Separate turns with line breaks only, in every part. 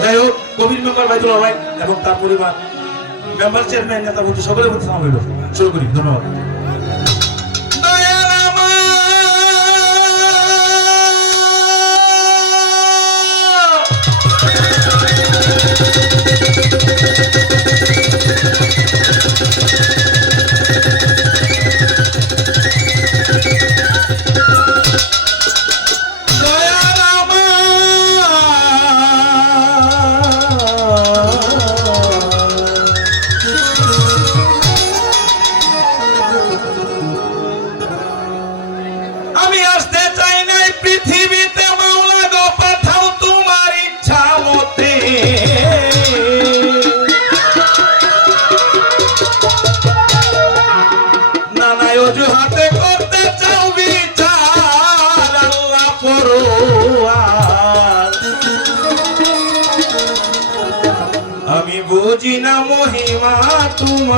যাই হোক কবির মেম্বার বাইদুল রহমান এবং তার পরিবার, মেম্বার চেয়ারম্যান নেতা বন্ধু সকলের প্রতি সামিল শুরু করি, ধন্যবাদ। जिन मोहिमा तुम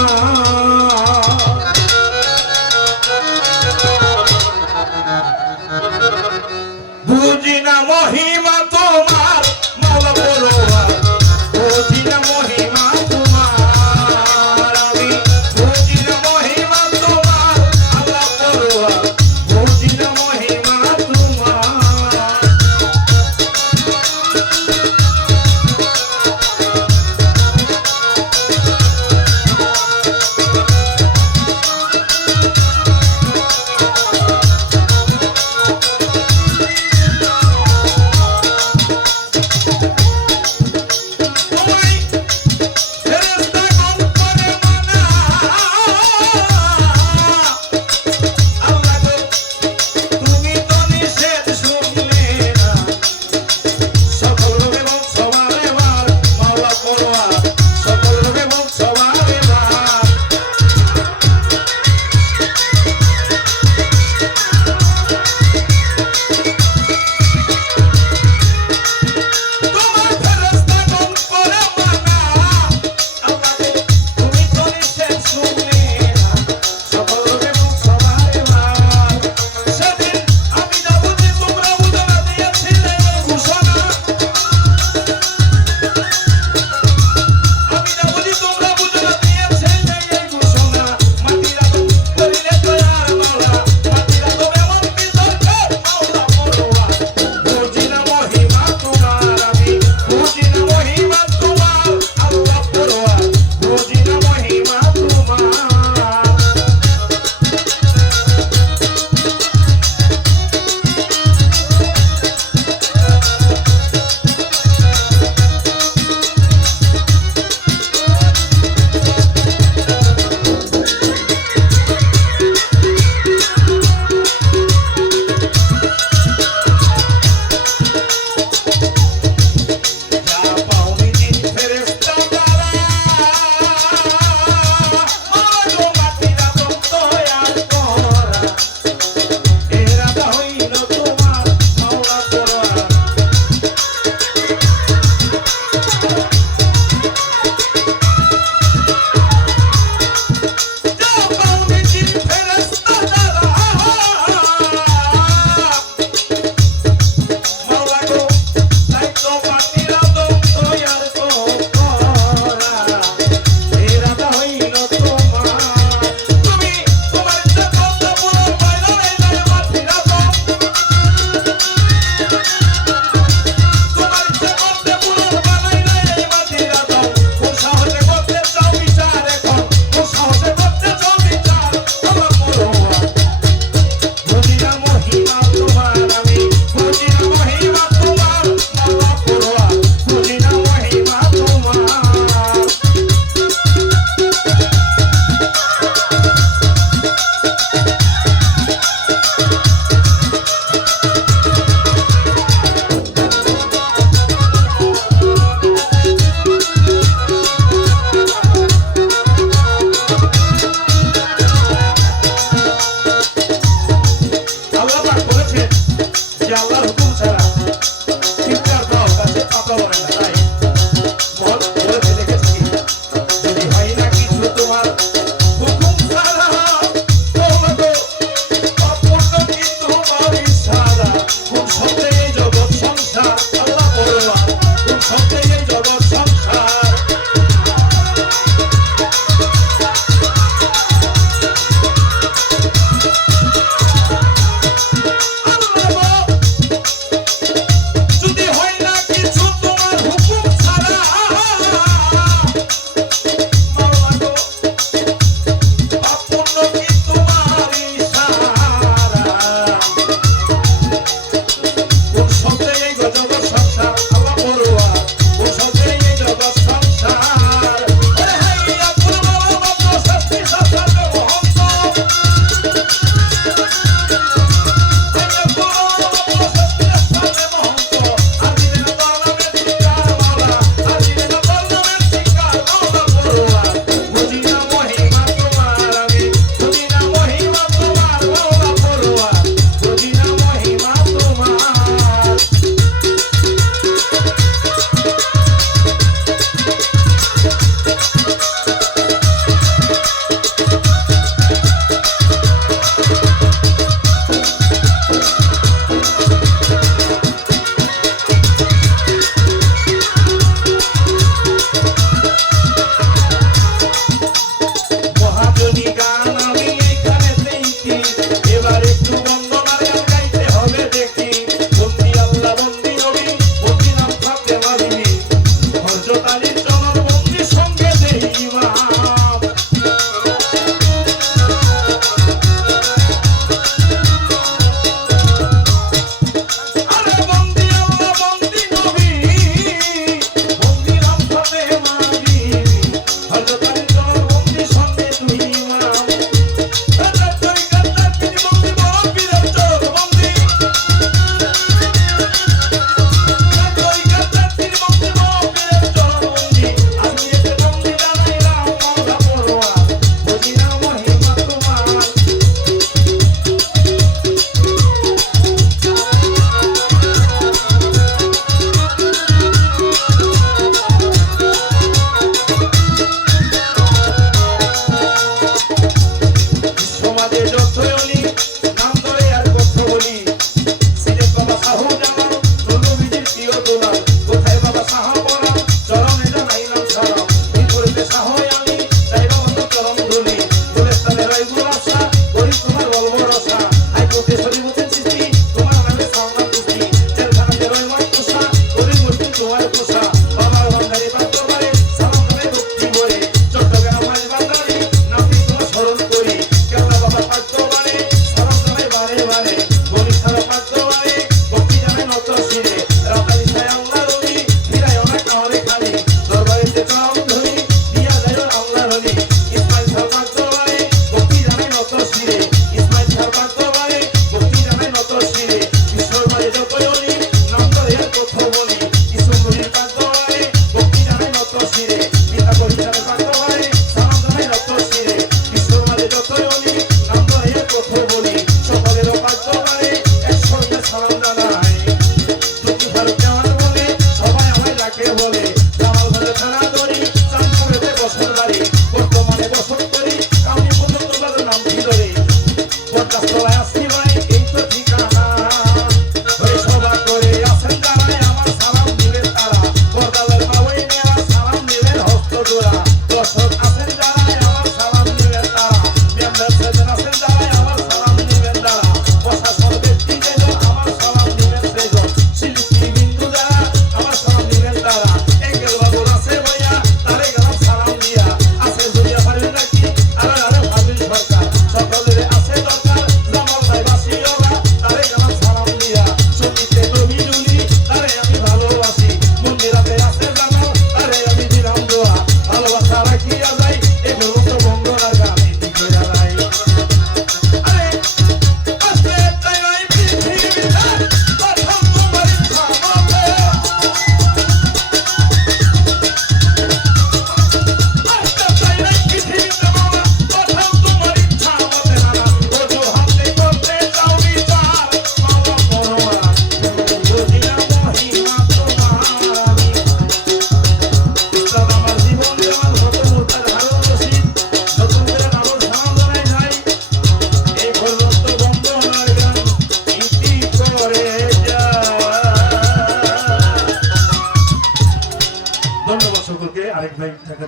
আরেক ভাই টাকা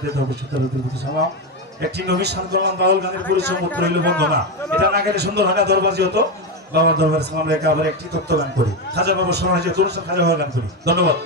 নবী শান্তমান বাউল গানের পরিচয় মত রইল বন্দনা। এটা না গেলে সুন্দর হয় না দরবার যেহেতু। বাবা দরবার সালাম রেখে আবার একটি তত্ত্ব গান করি। খাজা বাবা শোনা হয়েছে করি। ধন্যবাদ।